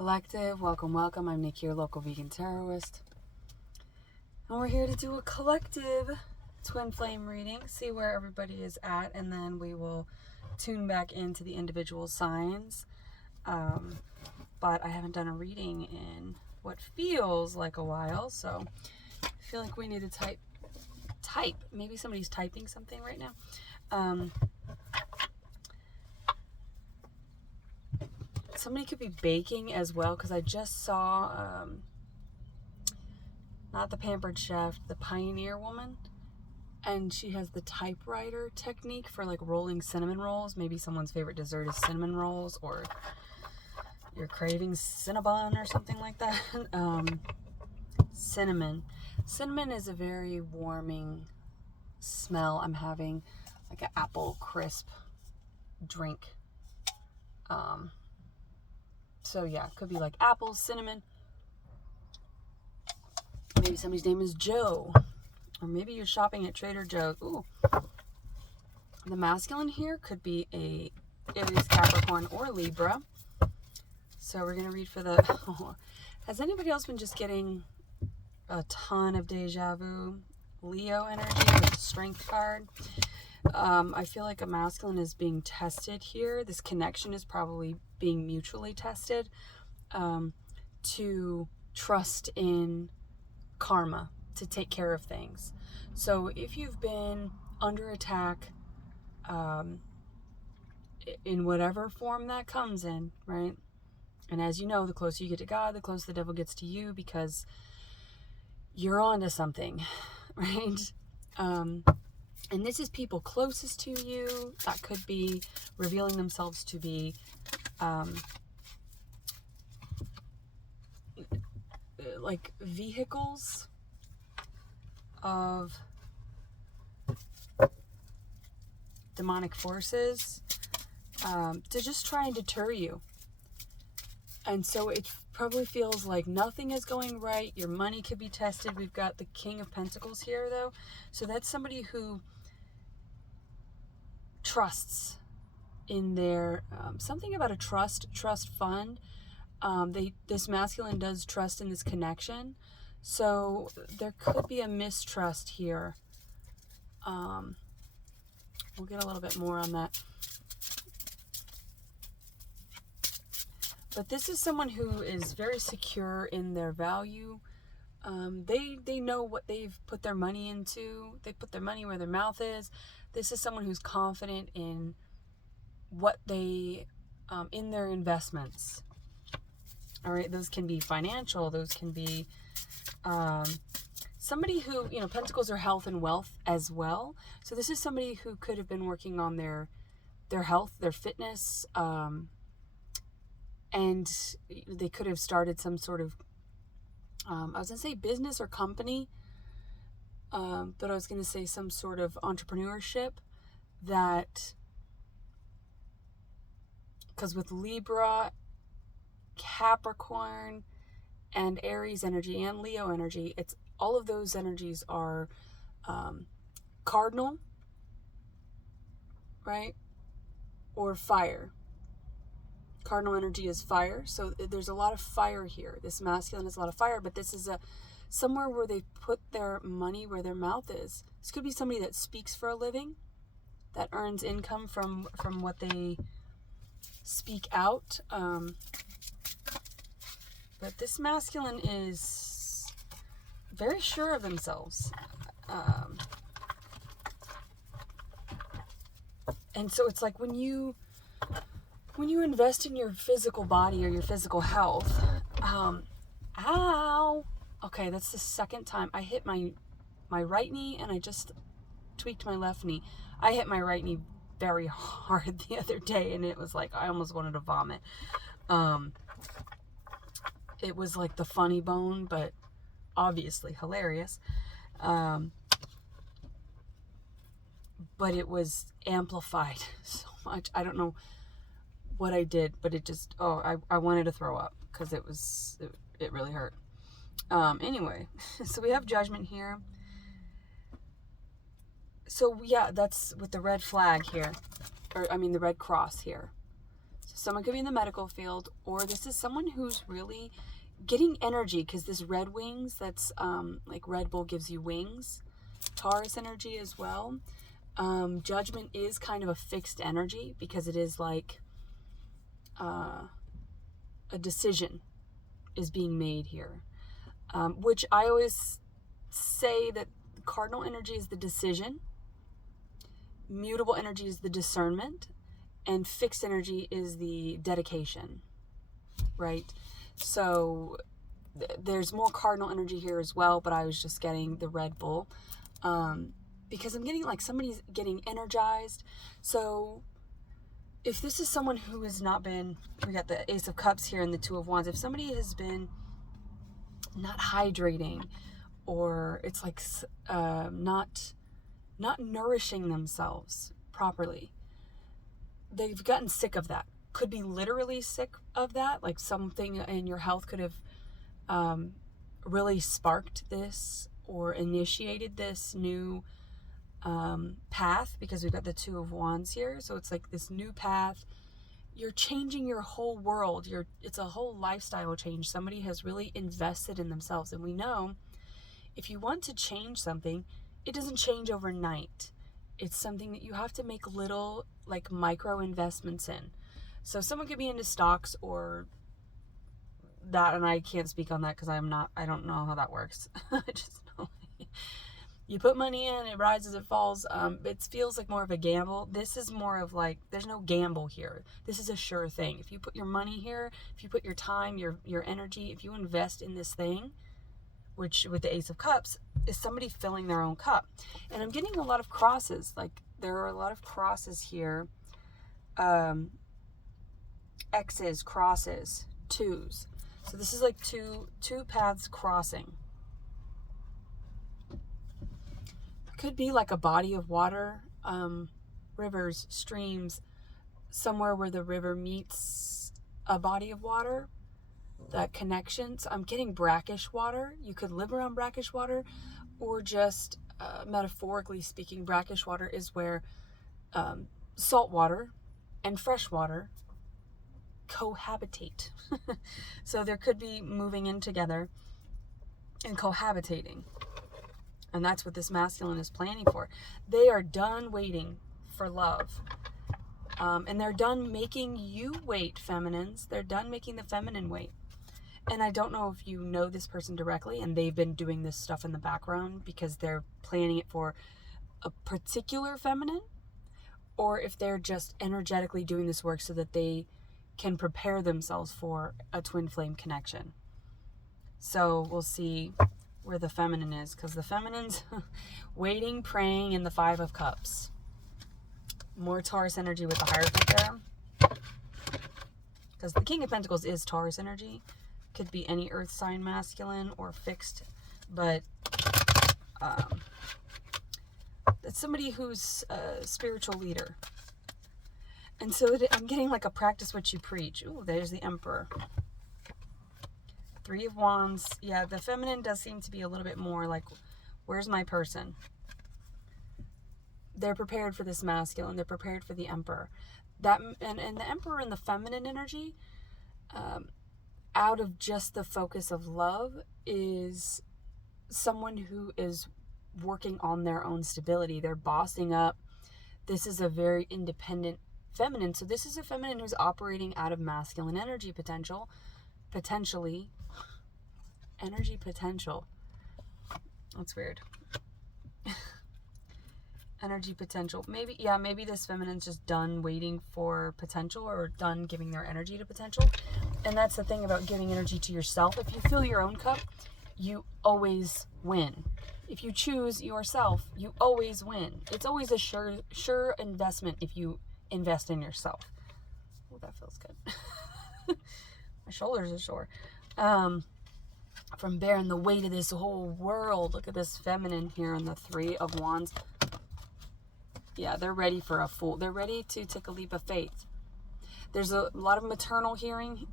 Collective, welcome, welcome. I'm Nikki, your local vegan tarotist. And we're here to do a collective twin flame reading, see where everybody is at, and then we will tune back into the individual signs. But I haven't done a reading in what feels like a while, so I feel like we need to type. Maybe somebody's typing something right now. Somebody could be baking as well, because I just saw, not the Pampered Chef, the Pioneer Woman, and she has the typewriter technique for like rolling cinnamon rolls. Maybe someone's favorite dessert is cinnamon rolls, or you're craving Cinnabon or something like that. Cinnamon is a very warming smell. I'm having like an apple crisp drink. So yeah, it could be like apples, cinnamon. Maybe somebody's name is Joe. Or maybe you're shopping at Trader Joe's. Ooh. The masculine here could be a Aries, Capricorn, or Libra. So we're going to read for the... Has anybody else been just getting a ton of deja vu? Leo energy with the Strength card. I feel like a masculine is being tested here. This connection is probably being mutually tested to trust in karma, to take care of things. So if you've been under attack in whatever form that comes in, right? And as you know, the closer you get to God, the closer the devil gets to you, because you're onto something, right? And this is people closest to you that could be revealing themselves to be like vehicles of demonic forces to just try and deter you. And so it probably feels like nothing is going right. Your money could be tested. We've got the King of Pentacles here, though. So that's somebody who trusts in their something about a trust fund. This masculine does trust in this connection, so there could be a mistrust here. We'll get a little bit more on that. But this is someone who is very secure in their value. They know what they've put their money into. They put their money where their mouth is. This is someone who's confident in what they, in their investments. All right, those can be financial. Those can be somebody who, Pentacles are health and wealth as well. So this is somebody who could have been working on their health, their fitness, and they could have started some sort of, I was going to say business or company, but I was going to say some sort of entrepreneurship that, because with Libra, Capricorn, and Aries energy, and Leo energy, it's all of those energies are cardinal, right? Or fire. Cardinal energy is fire, so there's a lot of fire here. This masculine is a lot of fire, but this is somewhere where they put their money where their mouth is. This could be somebody that speaks for a living, that earns income from what they speak out. But this masculine is very sure of themselves. And so it's like when you invest in your physical body or your physical health, ow! Okay, that's the second time. I hit my right knee and I just tweaked my left knee. I hit my right knee very hard the other day and it was like I almost wanted to vomit. It was like the funny bone, but obviously hilarious. But it was amplified so much. I don't know what I did, but it just, I wanted to throw up because it really hurt. Anyway, so we have Judgment here. So yeah, that's with the red flag here, or I mean the red cross here. Someone could be in the medical field, or this is someone who's really getting energy, because this red wings, that's like Red Bull gives you wings. Taurus energy as well. Judgment is kind of a fixed energy, because it is like a decision is being made here, which I always say that cardinal energy is the decision, mutable energy is the discernment, and fixed energy is the dedication, right? So there's more cardinal energy here as well, but I was just getting the Red Bull, because I'm getting like somebody's getting energized. So if this is someone who has not been, we got the Ace of Cups here and the Two of Wands, if somebody has been not hydrating, or it's like not nourishing themselves properly, they've gotten sick of that. Could be literally sick of that, like something in your health could have really sparked this or initiated this new path, because we've got the Two of Wands here. So it's like this new path. You're changing your whole world. It's a whole lifestyle change. Somebody has really invested in themselves. And we know if you want to change something, it doesn't change overnight. It's something that you have to make little, like, micro investments in. So someone could be into stocks or that, and I can't speak on that because I don't know how that works. I just know you put money in, it rises, it falls. It feels like more of a gamble. This is more of like, there's no gamble here. This is a sure thing. If you put your money here, if you put your time, your energy, if you invest in this thing, which with the Ace of Cups is somebody filling their own cup. And I'm getting a lot of crosses. Like, there are a lot of crosses here. X's, crosses, twos. So this is like two paths crossing. Could be like a body of water, rivers, streams, somewhere where the river meets a body of water, that connection. So I'm getting brackish water. You could live around brackish water, or just metaphorically speaking, brackish water is where salt water and fresh water cohabitate. So there could be moving in together and cohabitating. And that's what this masculine is planning for. They are done waiting for love. And they're done making you wait, feminines. They're done making the feminine wait. And I don't know if you know this person directly and they've been doing this stuff in the background because they're planning it for a particular feminine, or if they're just energetically doing this work so that they can prepare themselves for a twin flame connection. So we'll see where the feminine is, because the feminine's waiting, praying, in the Five of Cups. More Taurus energy with the Hierophant there, because the King of Pentacles is Taurus energy. Could be any earth sign masculine or fixed, but it's somebody who's a spiritual leader. And so I'm getting like a practice what you preach. Ooh, there's the Emperor. Three of Wands. Yeah, the feminine does seem to be a little bit more like, where's my person? They're prepared for this masculine. They're prepared for the Emperor. And the Emperor and the feminine energy, out of just the focus of love, is someone who is working on their own stability. They're bossing up. This is a very independent feminine. So this is a feminine who's operating out of masculine energy potentially. Energy potential. That's weird. Energy potential. Maybe this feminine's just done waiting for potential, or done giving their energy to potential. And that's the thing about giving energy to yourself. If you fill your own cup, you always win. If you choose yourself, you always win. It's always a sure investment if you invest in yourself. Oh, that feels good. My shoulders are sore. From bearing the weight of this whole world. Look at this feminine here in the Three of Wands. Yeah, they're ready for a fool. They're ready to take a leap of faith. There's a lot of maternal hearing.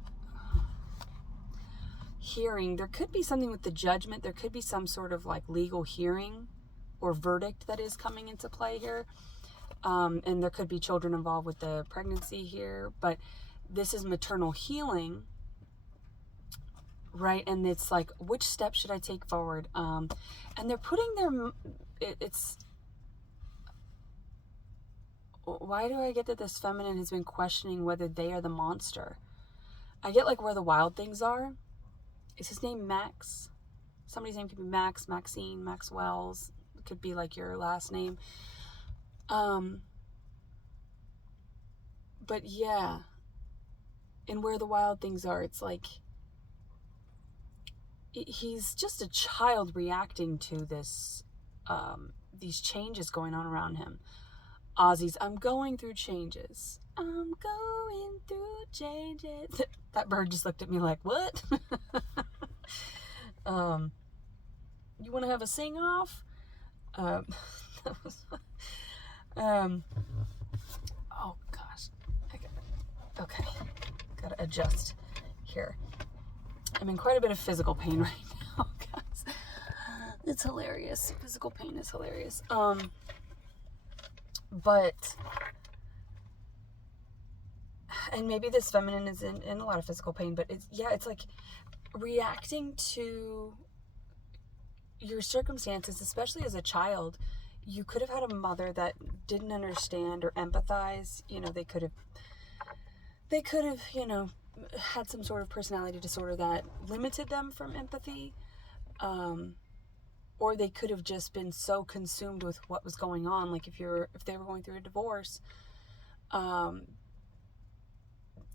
There could be something with the Judgment. There could be some sort of like legal hearing or verdict that is coming into play here. And there could be children involved with the pregnancy here. But this is maternal healing, right? And it's like, which step should I take forward? And they're putting it's, why do I get that this feminine has been questioning whether they are the monster? I get like where the wild things are. Is his name Max? Somebody's name could be Max, Maxine, Maxwell's. It could be like your last name. But yeah, and where the wild things are, it's like he's just a child reacting to this, these changes going on around him. Ozzy's, I'm going through changes. I'm going through changes. That bird just looked at me like, what? You want to have a sing off? Oh gosh. Okay. Gotta adjust here. I'm in quite a bit of physical pain right now, guys. It's hilarious. Physical pain is hilarious. But, and maybe this feminine is in a lot of physical pain, but it's like reacting to your circumstances, especially as a child. You could have had a mother that didn't understand or empathize. You know, they could have, had some sort of personality disorder that limited them from empathy. Or they could have just been so consumed with what was going on. Like if they were going through a divorce, then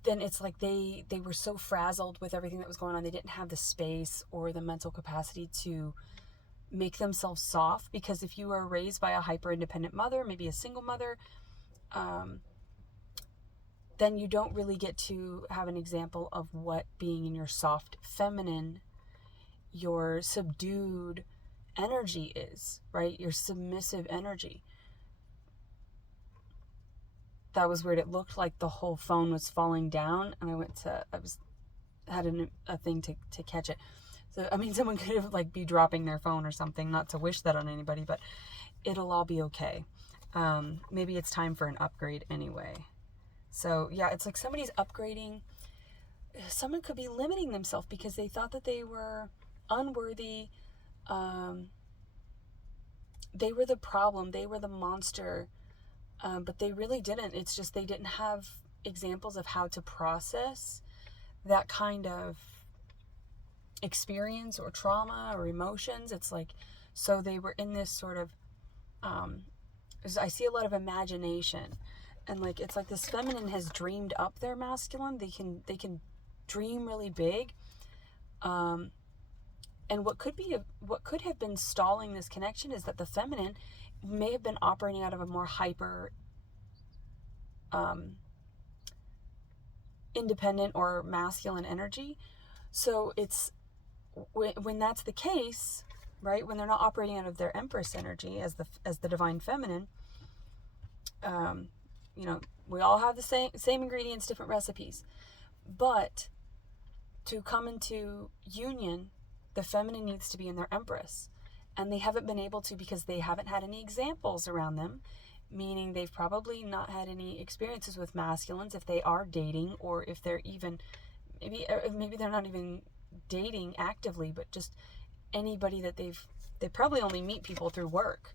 it's like they were so frazzled with everything that was going on. They didn't have the space or the mental capacity to make themselves soft, because if you are raised by a hyper independent mother, maybe a single mother, then you don't really get to have an example of what being in your soft feminine, your subdued energy is, right? Your submissive energy. That was weird. It looked like the whole phone was falling down, and had a thing to catch it. So, I mean, someone could have like be dropping their phone or something, not to wish that on anybody, but it'll all be okay. Maybe it's time for an upgrade anyway. So yeah, it's like somebody's upgrading. Someone could be limiting themselves because they thought that they were unworthy. They were the problem. They were the monster. But they really didn't. It's just they didn't have examples of how to process that kind of experience or trauma or emotions. It's like, so they were in this sort of, I see a lot of imagination, and like, it's like this feminine has dreamed up their masculine. They can dream really big. And what could have been stalling this connection is that the feminine may have been operating out of a more hyper, independent or masculine energy. So it's when that's the case, right? When they're not operating out of their Empress energy as the divine feminine, we all have the same ingredients, different recipes, but to come into union, the feminine needs to be in their Empress, and they haven't been able to because they haven't had any examples around them, meaning they've probably not had any experiences with masculines if they are dating, or if they're even, maybe they're not even dating actively, but just anybody that they probably only meet people through work.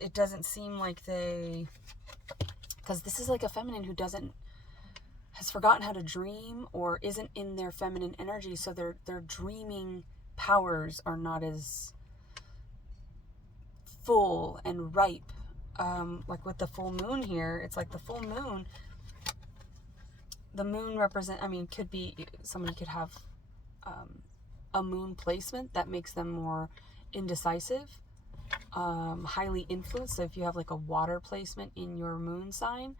It doesn't seem like because this is like a feminine who has forgotten how to dream or isn't in their feminine energy, so their dreaming powers are not as full and ripe. Like with the full moon here, it's like the full moon. The moon could be, somebody could have a moon placement that makes them more indecisive, highly influenced. So if you have like a water placement in your moon sign,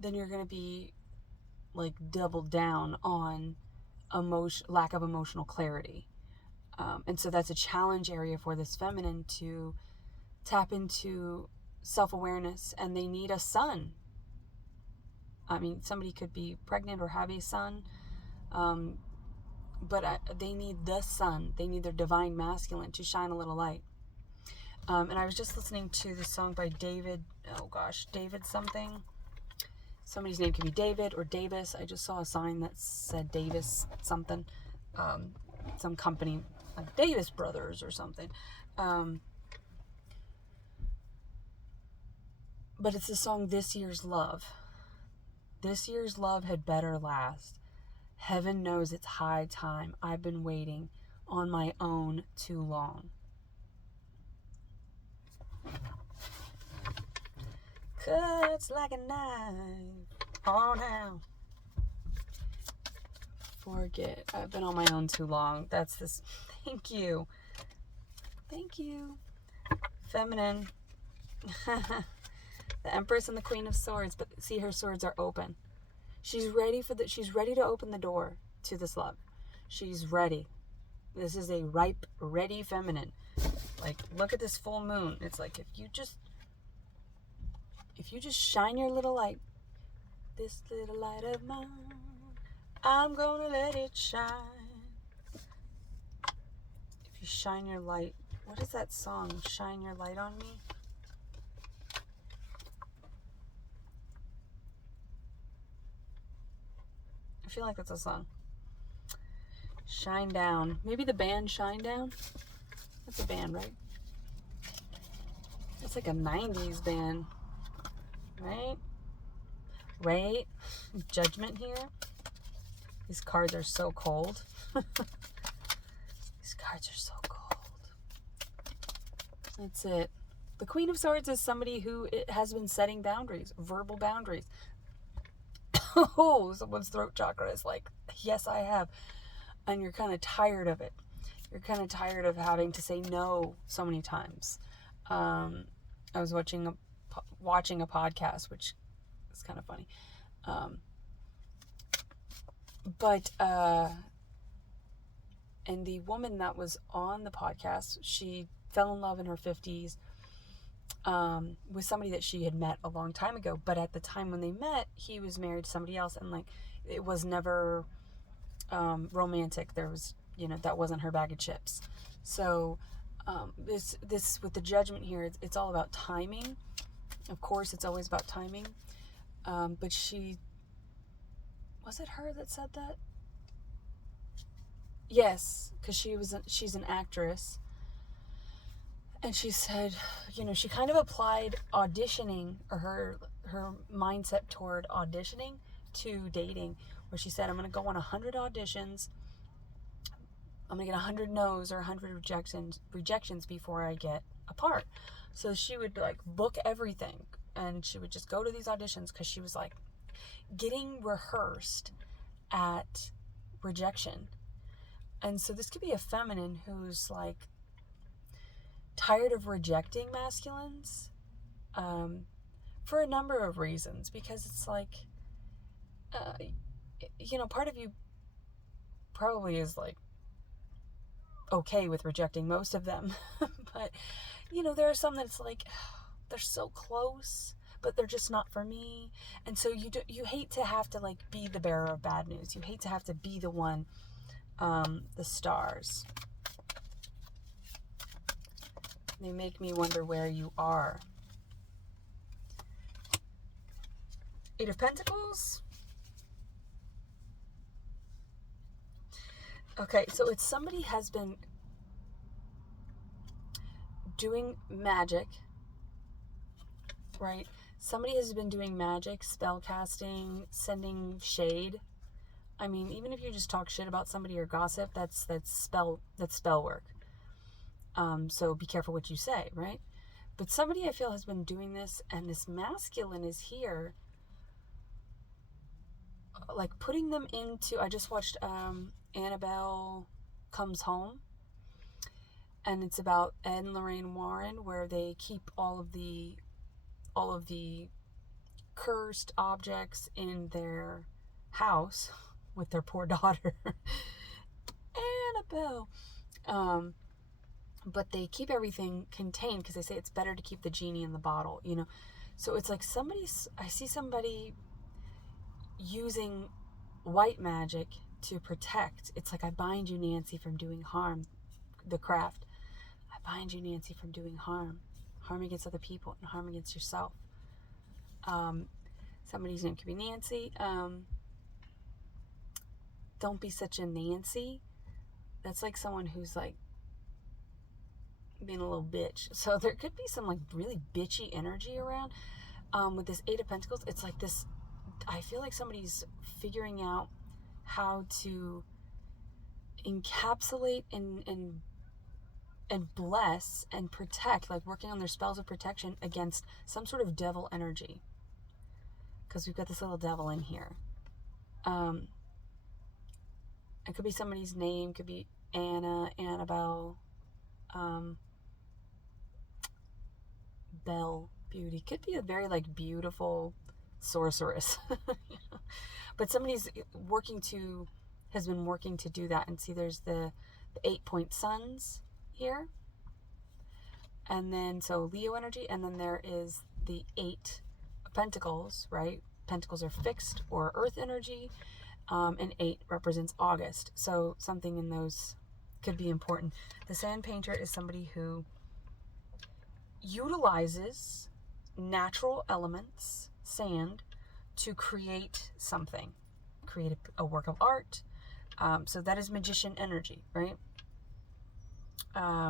then you're going to be like doubled down on lack of emotional clarity. And so that's a challenge area for this feminine to tap into self-awareness, and they need a sun. Somebody could be pregnant or have a son, but they need the sun. They need their divine masculine to shine a little light. And I was just listening to the song by David something. Somebody's name could be David or Davis. I just saw a sign that said Davis something. Some company, like Davis Brothers or something. But it's the song This Year's Love. This year's love had better last. Heaven knows it's high time. I've been waiting on my own too long. Cuts like a knife. Oh, now. Forget. I've been on my own too long. That's this. Thank you. Thank you. Feminine. The Empress and the Queen of Swords, but see, her swords are open. She's ready to open the door to this love. She's ready. This is a ripe, ready feminine. Like, look at this full moon. It's like, if you just shine your little light, this little light of mine, I'm gonna let it shine. If you shine your light, what is that song? Shine your light on me? I feel like that's a song. Shine Down. Maybe the band Shine Down? That's a band, right? It's like a 90s band. Right? Right? Judgment here. These cards are so cold. These cards are so cold. That's it. The Queen of Swords is somebody who has been setting boundaries, verbal boundaries. Oh, someone's throat chakra is like, yes, I have. And you're kind of tired of it. You're kind of tired of having to say no so many times. I was watching a podcast, which is kind of funny. And the woman that was on the podcast, she fell in love in her 50s with somebody that she had met a long time ago. But at the time when they met, he was married to somebody else, and like, it was never romantic. There was, that wasn't her bag of chips. So this with the Judgment here, it's all about timing. Of course, it's always about timing. But was it her that said that? Yes, because she's an actress. And she said, she kind of applied auditioning, or her mindset toward auditioning to dating, where she said, I'm going to go on 100 auditions. I'm going to get 100 no's or 100 rejections before I get a part. So she would like book everything, and she would just go to these auditions because she was like getting rehearsed at rejection. And so this could be a feminine who's like tired of rejecting masculines for a number of reasons, because it's like, part of you probably is like okay with rejecting most of them. But, there are some that's like, they're so close, but they're just not for me. And so you hate to have to like be the bearer of bad news. You hate to have to be the one, the stars. They make me wonder where you are. Eight of Pentacles. Okay, so it's somebody has been doing magic, right? Somebody has been doing magic, spell casting, sending shade. I mean, even if you just talk shit about somebody or gossip, that's spell work. So be careful what you say, right? But somebody I feel has been doing this, and this masculine is here, like putting them into, I just watched Annabelle Comes Home, and it's about Ed and Lorraine Warren, where they keep all of the cursed objects in their house with their poor daughter, Annabelle. But they keep everything contained because they say it's better to keep the genie in the bottle, So it's like I see somebody using white magic to protect. It's like, I bind you, Nancy, from doing harm. The craft. I bind you, Nancy, from doing harm. harm against other people, and harm against yourself. Somebody's name could be Nancy. Don't be such a Nancy. That's like someone who's like being a little bitch. So there could be some like really bitchy energy around. With this Eight of Pentacles, it's like this, I feel like somebody's figuring out how to encapsulate and bless and protect, like working on their spells of protection against some sort of devil energy. Because we've got this little devil in here. It could be somebody's name, could be Anna, Annabelle, Belle, Beauty. Could be a very like beautiful sorceress. But somebody's has been working to do that. And see, there's the 8-point suns here. And then, so Leo energy, and then there is the 8 of Pentacles, right? Pentacles are fixed or earth energy, and 8 represents August. So something in those could be important. The Sand Painter is somebody who utilizes natural elements, sand, to create something, create a work of art. So that is magician energy, right?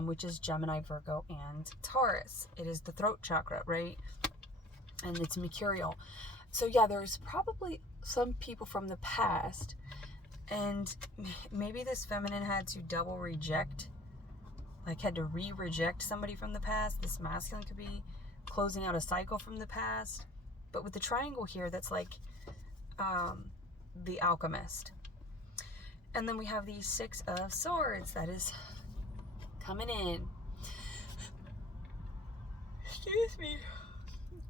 Which is Gemini, Virgo, and Taurus. It is the throat chakra, right? And it's mercurial. So yeah, there's probably some people from the past, and maybe this feminine had to double reject, like had to re-reject somebody from the past. This masculine could be closing out a cycle from the past. But with the triangle here, that's like the alchemist. And then we have the 6 of Swords. That is coming in. Excuse me.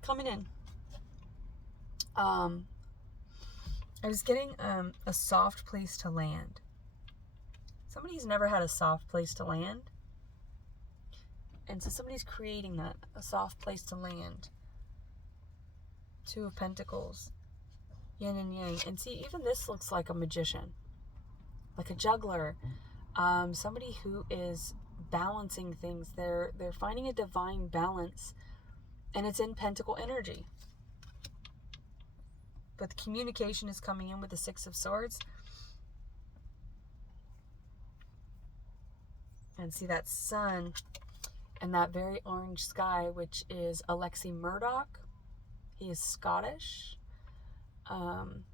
Coming in. I was getting a soft place to land. Somebody's never had a soft place to land. And so somebody's creating that, a soft place to land. 2 of Pentacles. Yin and Yang. And see, even this looks like a magician. Like a juggler. Somebody who is balancing things. They're finding a divine balance. And it's in Pentacle energy. But the communication is coming in with the 6 of Swords. And see that sun and that very orange sky, which is Alexei Murdoch. He is Scottish. And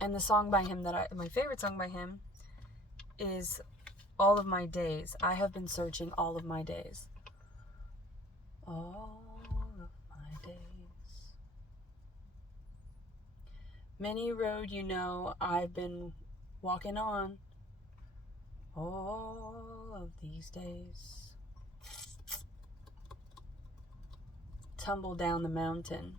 the song by him my favorite song by him is All of My Days. I have been searching all of my days. All of my days. Many road, you know, I've been walking on all of these days. Tumble Down the Mountain.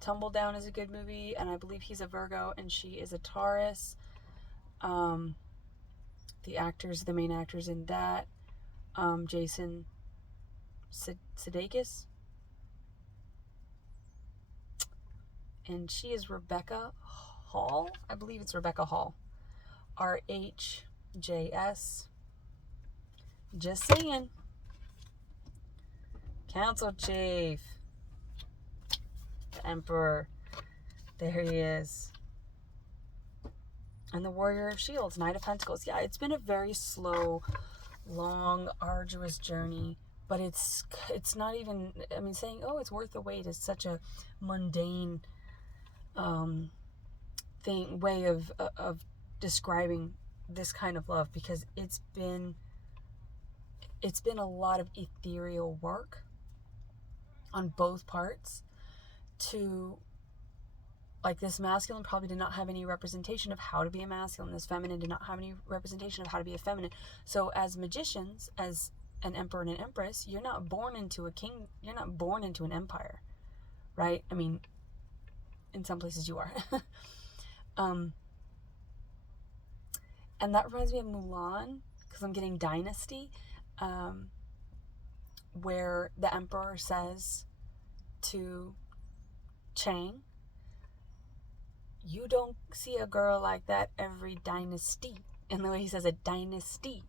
Tumble Down is a good movie, and I believe he's a Virgo and she is a Taurus. The main actors in that, Jason Sudeikis, and she is Rebecca Hall. I believe it's Rebecca Hall. RHJS. Just saying. Council Chief. The Emperor. There he is. And the Warrior of Shields, Knight of Pentacles. Yeah, it's been a very slow, long, arduous journey. But it's not even, I mean, saying, oh, it's worth the wait is such a mundane way of describing this kind of love, because it's been a lot of ethereal work on both parts. To, like, this masculine probably did not have any representation of how to be a masculine. This feminine did not have any representation of how to be a feminine. So as magicians, as an emperor and an empress, you're not born into a king, you're not born into an empire, right? I mean, in some places you are. And that reminds me of Mulan, because I'm getting Dynasty, where the emperor says to Chang, you don't see a girl like that every dynasty. And the way he says it, dynasty.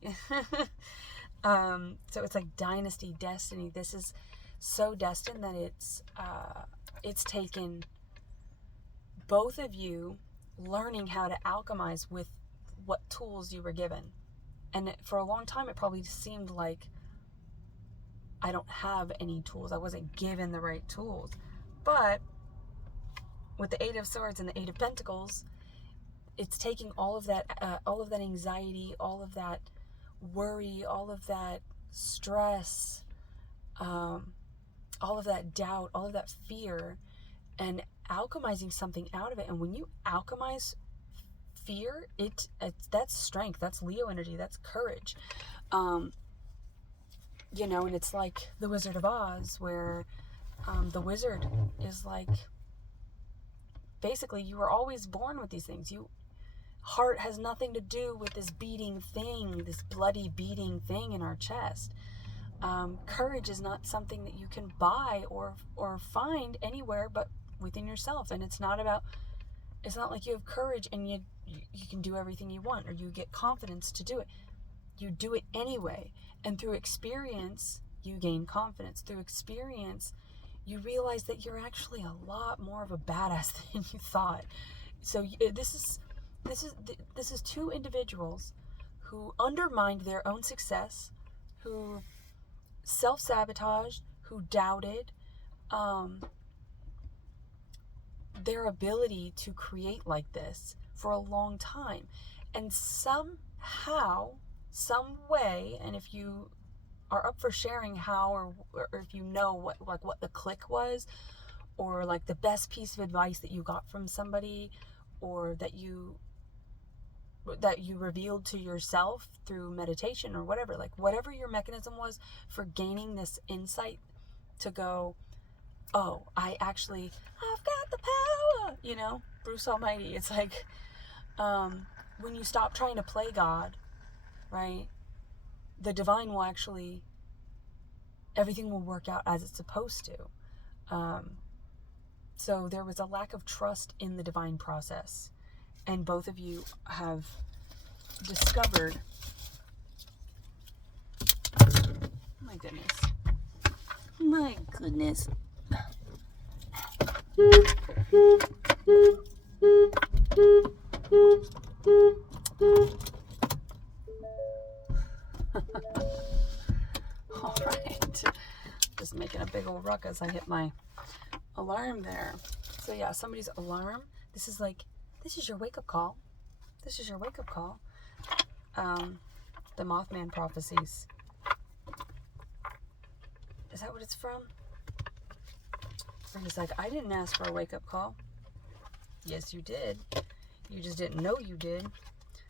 So it's like dynasty, destiny. This is so destined that it's taken both of you learning how to alchemize with what tools you were given. And for a long time, it probably seemed like I don't have any tools. I wasn't given the right tools. But with the Eight of Swords and the Eight of Pentacles, it's taking all of that anxiety, all of that worry, all of that stress, all of that doubt, all of that fear, and alchemizing something out of it. And when you alchemize fear, that's strength, that's Leo energy, that's courage. You know, and it's like the Wizard of Oz, where the wizard is like, basically, you were always born with these things. Heart has nothing to do with this beating thing, this bloody beating thing in our chest. Courage is not something that you can buy or find anywhere but within yourself. And it's not like you have courage and you can do everything you want, or you get confidence to do it. You do it anyway. And through experience, you gain confidence. Through experience, you realize that you're actually a lot more of a badass than you thought. So this is two individuals who undermined their own success, who self-sabotaged, who doubted their ability to create like this for a long time. And somehow, some way, and if you are up for sharing how, or if you know what the click was, or like the best piece of advice that you got from somebody, or that you revealed to yourself through meditation or whatever, like whatever your mechanism was for gaining this insight to go, oh, I've got the power, you know, Bruce Almighty. It's like, when you stop trying to play God, right, the divine will actually, everything will work out as it's supposed to. So there was a lack of trust in the divine process. And both of you have discovered, my goodness. All right, just making a big old ruckus. I hit my alarm there. So yeah, somebody's alarm. This is your wake-up call. This is your wake-up call. The Mothman prophecies. Is that what it's from? Or he's like, I didn't ask for a wake-up call. Yes, you did. You just didn't know you did.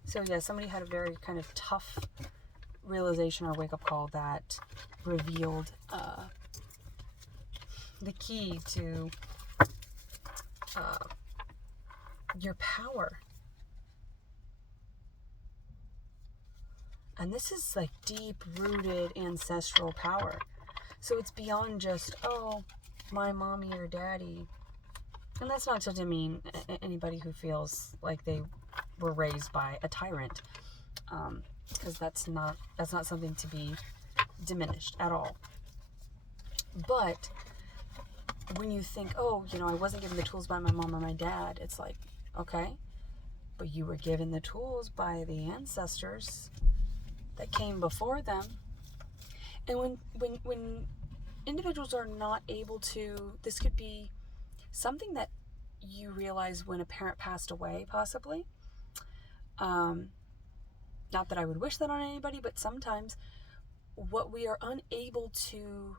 So yeah, somebody had a very kind of tough realization or wake-up call that revealed the key to your power. And this is like deep-rooted ancestral power. So it's beyond just, oh, my mommy or daddy. And that's not to demean anybody who feels like they were raised by a tyrant, because that's not something to be diminished at all. But when you think, oh, you know, I wasn't given the tools by my mom or my dad, it's like, okay, but you were given the tools by the ancestors that came before them. And when individuals are not able to, this could be something that you realize when a parent passed away, possibly. Not that I would wish that on anybody, but sometimes what we are unable to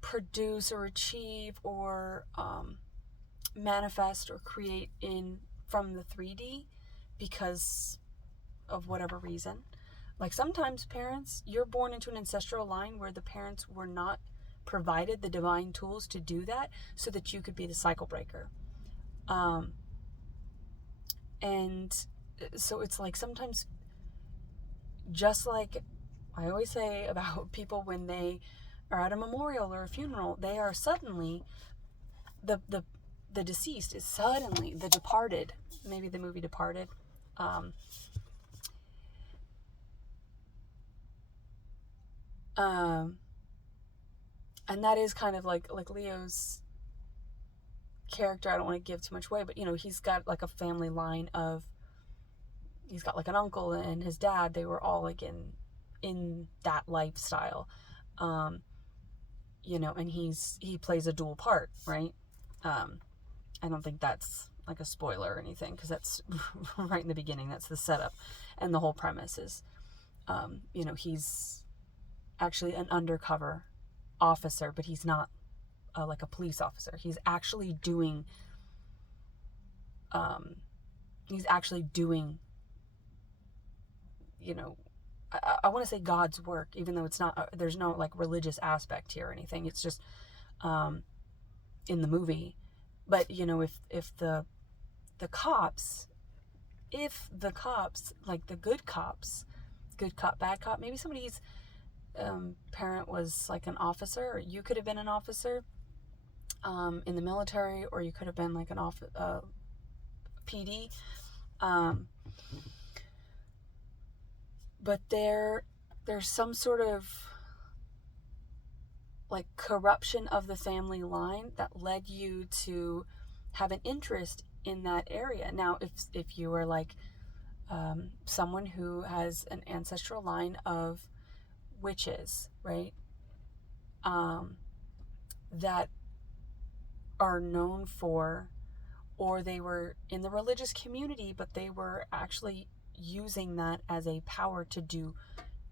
produce or achieve or manifest or create from the 3D because of whatever reason. Like sometimes parents, you're born into an ancestral line where the parents were not provided the divine tools to do that so that you could be the cycle breaker. And so it's like sometimes, just like I always say about people when they are at a memorial or a funeral, they are suddenly, the deceased is suddenly, the departed, maybe the movie Departed, And that is kind of like Leo's character. I don't want to give too much away, but you know, he's got like a family line of, he's got like an uncle and his dad. They were all like in that lifestyle, you know, and he plays a dual part, right? I don't think that's like a spoiler or anything, because that's right in the beginning. That's the setup, and the whole premise is, you know, he's actually an undercover officer, but he's not like a police officer. He's actually doing you know, I want to say God's work, even though it's not, there's no like religious aspect here or anything. It's just in the movie. But you know, if the cops, like the good cops, good cop, bad cop, maybe somebody's parent was like an officer, or you could have been an officer in the military, or you could have been like an PD. But there's some sort of like corruption of the family line that led you to have an interest in that area. Now, if you are like someone who has an ancestral line of witches, right, that are known for, or they were in the religious community, but they were actually using that as a power to do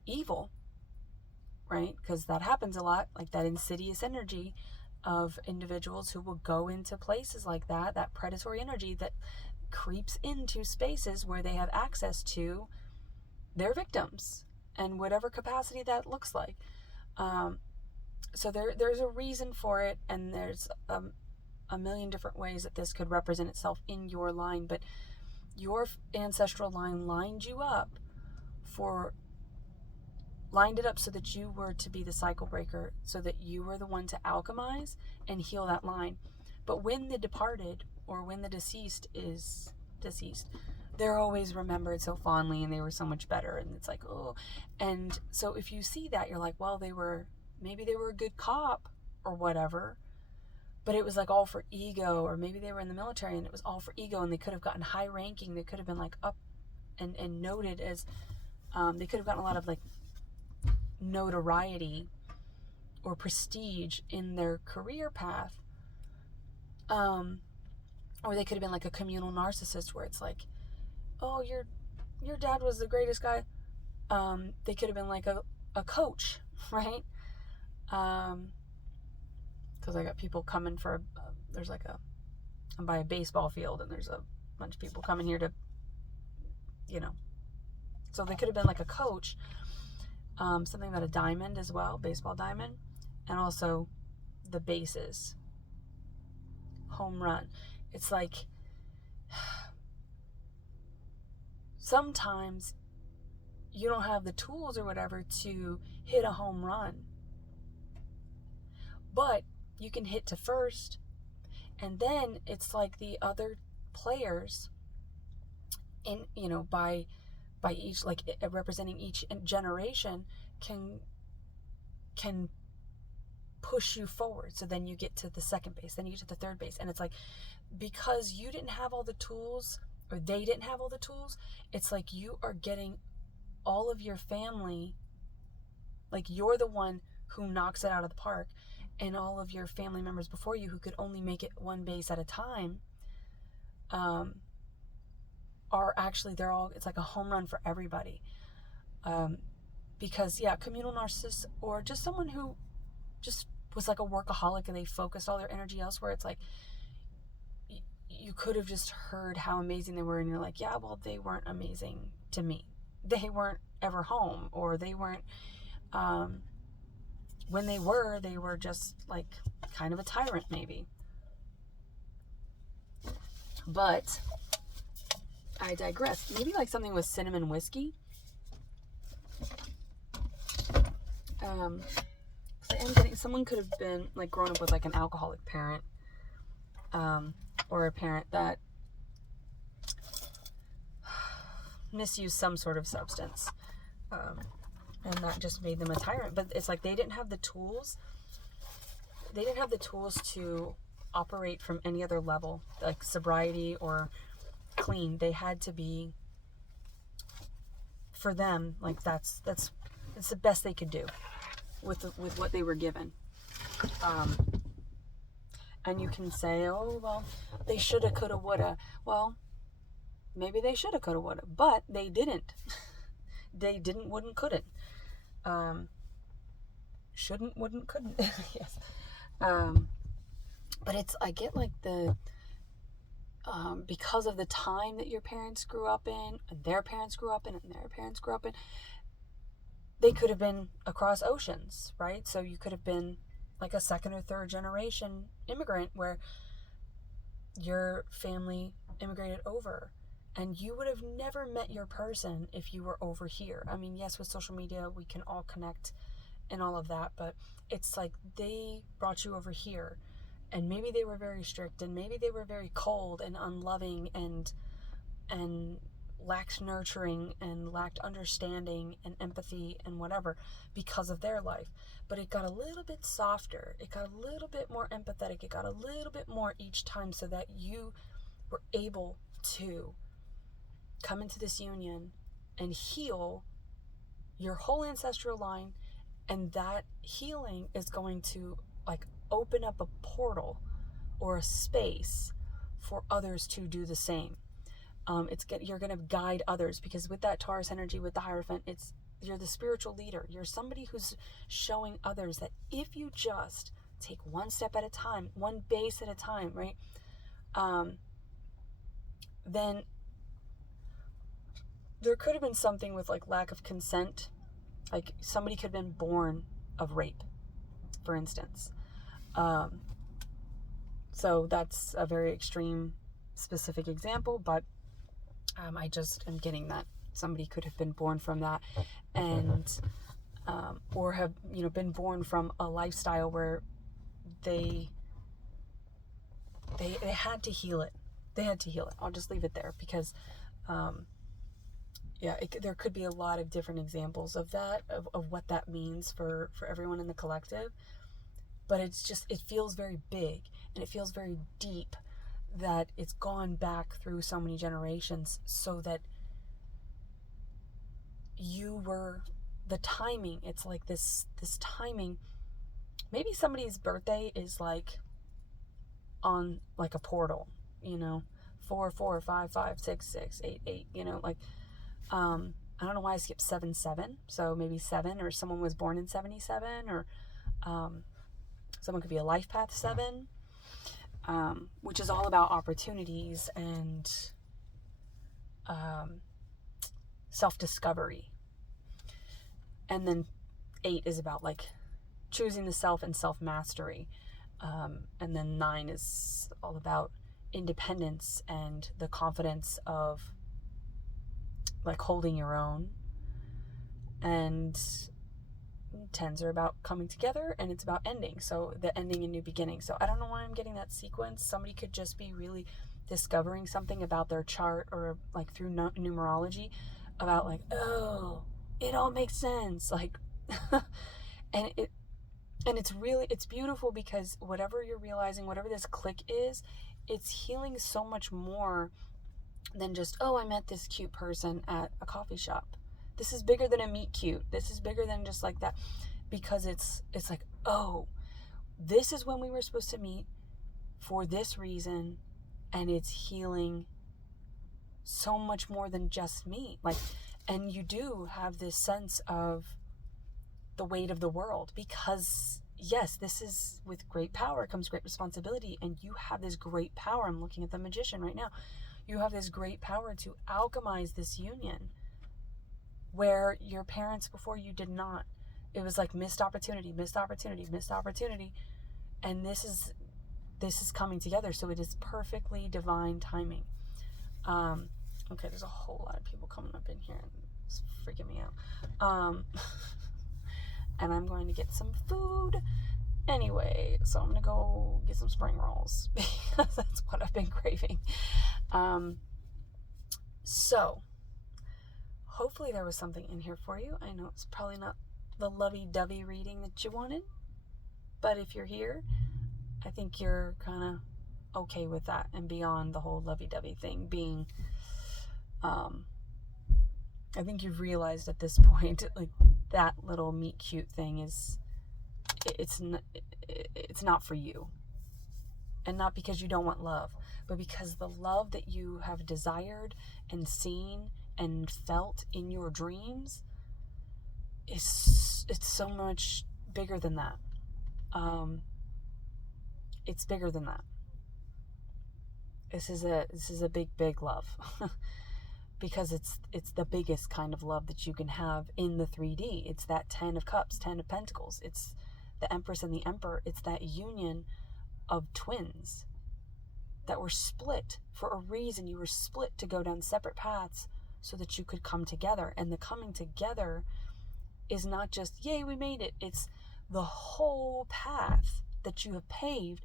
evil, right? Because that happens a lot, like that insidious energy of individuals who will go into places like that predatory energy that creeps into spaces where they have access to their victims, and whatever capacity that looks like. So there's a reason for it, and there's a million different ways that this could represent itself in your line. But your ancestral line lined it up so that you were to be the cycle breaker, so that you were the one to alchemize and heal that line. But when the departed, or when the deceased is deceased, they're always remembered so fondly, and they were so much better, and it's like, oh. And so if you see that, you're like, well, maybe they were a good cop or whatever, but it was like all for ego. Or maybe they were in the military and it was all for ego, and they could have gotten high ranking, they could have been like up and noted as, they could have gotten a lot of like notoriety or prestige in their career path, or they could have been like a communal narcissist, where it's like, oh, your dad was the greatest guy. They could have been like a coach, right? Because I got people coming for there's like I'm by a baseball field, and there's a bunch of people coming here to, you know, so they could have been like a coach, something about a diamond as well, baseball diamond, and also the bases, home run. It's like, sometimes you don't have the tools or whatever to hit a home run, but you can hit to first, and then it's like the other players in, you know, by each, like representing each generation, can push you forward. So then you get to the second base, then you get to the third base, and it's like, because you didn't have all the tools, or they didn't have all the tools, it's like you are getting all of your family, like you're the one who knocks it out of the park, and all of your family members before you, who could only make it one base at a time, are actually, it's like a home run for everybody. Because communal narcissists, or just someone who just was like a workaholic and they focused all their energy elsewhere, it's like, you could have just heard how amazing they were, and you're like, yeah, well, they weren't amazing to me. They weren't ever home, or they weren't, when they were just like kind of a tyrant maybe. But I digress. Maybe like something with cinnamon whiskey. Someone could have been like grown up with like an alcoholic parent, or a parent that misused some sort of substance. and that just made them a tyrant. But it's like they didn't have the tools. They didn't have the tools to operate from any other level, like sobriety or clean. They had to be, for them, like it's the best they could do with what they were given. And you can say, oh, well, they shoulda, coulda, woulda. Well, maybe they shoulda, coulda, woulda, but they didn't. They didn't, wouldn't, couldn't. Shouldn't, wouldn't, couldn't. Yes. But I get like because of the time that your parents grew up in, and their parents grew up in, and their parents grew up in, they could have been across oceans, right? So you could have been like a second or third generation immigrant where your family immigrated over, and you would have never met your person if you were over here. I mean, yes, with social media, we can all connect and all of that, but it's like they brought you over here, and maybe they were very strict, and maybe they were very cold and unloving and lacked nurturing and lacked understanding and empathy and whatever because of their life. But it got a little bit softer. It got a little bit more empathetic. It got a little bit more each time, so that you were able to come into this union and heal your whole ancestral line. And that healing is going to like open up a portal or a space for others to do the same. You're going to guide others, because with that Taurus energy, with the Hierophant, you're the spiritual leader. You're somebody who's showing others that if you just take one step at a time, one base at a time, right? Then there could have been something with like lack of consent. Like somebody could have been born of rape, for instance. So that's a very extreme, specific example, but I just am getting that somebody could have been born from that, and or have been born from a lifestyle where they had to heal it. They had to heal it. I'll just leave it there, because there could be a lot of different examples of that, of what that means for everyone in the collective. But it feels very big, and it feels very deep, that it's gone back through so many generations, so that you were the timing. It's like this timing. Maybe somebody's birthday is like on like a portal, 4 4 5 5 6 6 8 8, like I don't know why I skipped 7 7, so maybe 7, or someone was born in 77, or someone could be a life path 7, which is all about opportunities and self-discovery. And then 8 is about like choosing the self and self-mastery. And then 9 is all about independence and the confidence of like holding your own. And 10s are about coming together, and it's about ending. So the ending and new beginning. So I don't know why I'm getting that sequence. Somebody could just be really discovering something about their chart, or like through numerology, about like, oh, it all makes sense. Like, and it's beautiful, because whatever you're realizing, whatever this click is, it's healing so much more than just, oh, I met this cute person at a coffee shop. This is bigger than a meet cute. This is bigger than just like that, because it's like, oh, this is when we were supposed to meet for this reason, and it's healing so much more than just me. Like, and you do have this sense of the weight of the world, because yes, this is, with great power comes great responsibility, and you have this great power. I'm looking at the Magician right now. You have this great power to alchemize this union, where your parents before you did not. It was like missed opportunity, missed opportunity, missed opportunity. And this is coming together. So it is perfectly divine timing. Okay, there's a whole lot of people coming up in here, and it's freaking me out. And I'm going to get some food anyway. So I'm going to go get some spring rolls, because that's what I've been craving. So hopefully there was something in here for you. I know it's probably not the lovey-dovey reading that you wanted, but if you're here, I think you're kind of okay with that and beyond the whole lovey-dovey thing being, I think you've realized at this point, like, that little meet cute thing is, it's not for you. And not because you don't want love, but because the love that you have desired and seen and felt in your dreams it's so much bigger than that. It's bigger than that. This is a big love. Because it's the biggest kind of love that you can have in the 3D. It's that 10 of Cups, 10 of Pentacles. It's the Empress and the Emperor. It's that union of twins that were split for a reason. You were split to go down separate paths so that you could come together. And the coming together is not just, yay, we made it. It's the whole path that you have paved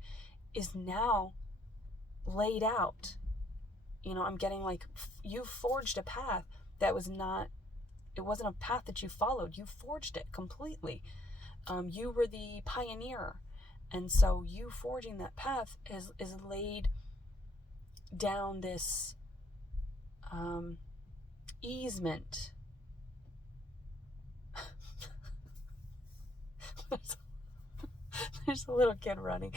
is now laid out. You know, I'm getting like, you forged a path that was not, it wasn't a path that you followed. You forged it completely. You were the pioneer. And so you forging that path is laid down this easement. There's a little kid running.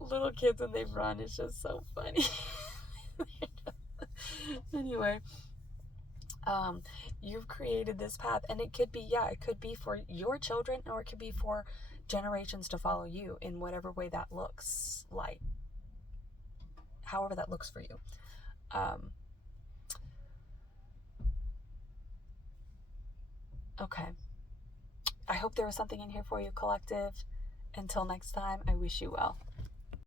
Little kids when they run, it's just so funny. Anyway, you've created this path, and it could be for your children, or it could be for generations to follow you in whatever way that looks like, however that looks for you. Okay. I hope there was something in here for you, collective. Until next time, I wish you well.